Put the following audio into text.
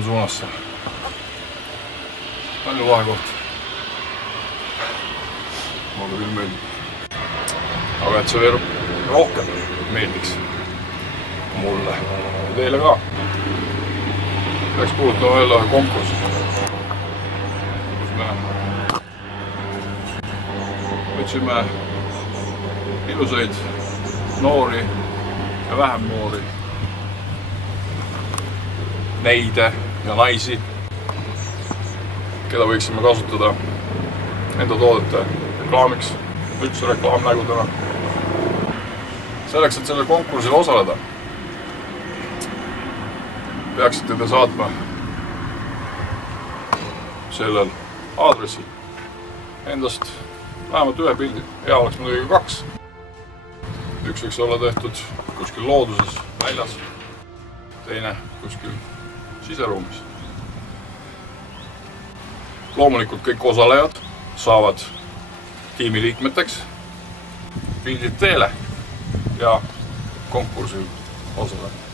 on suunas. Palju vahekoht. Mulle küll meeldib. Aga et see veel rohkem meeldiks mulle ja teile ka. Peaks kuulutama veel ühe konkursi. Kus me võtsime ilusaid noori ja vähem noori neide ja naisi, keda võiksime kasutada enda toodete reklaamiks, üldse reklaamnägudena. Selleks, et sellel konkursil osaleda, peaksite te saatma sellel aadressil endast vähemalt ühe pildi. Hea oleks muidugi 2. Üks võiks olla tehtud kuskil looduses, väljas, teine kuskil siseruumis. Loomulikult kõik osalejad saavad tiimiliikmeteks, pildid teele ja konkursil osaleda.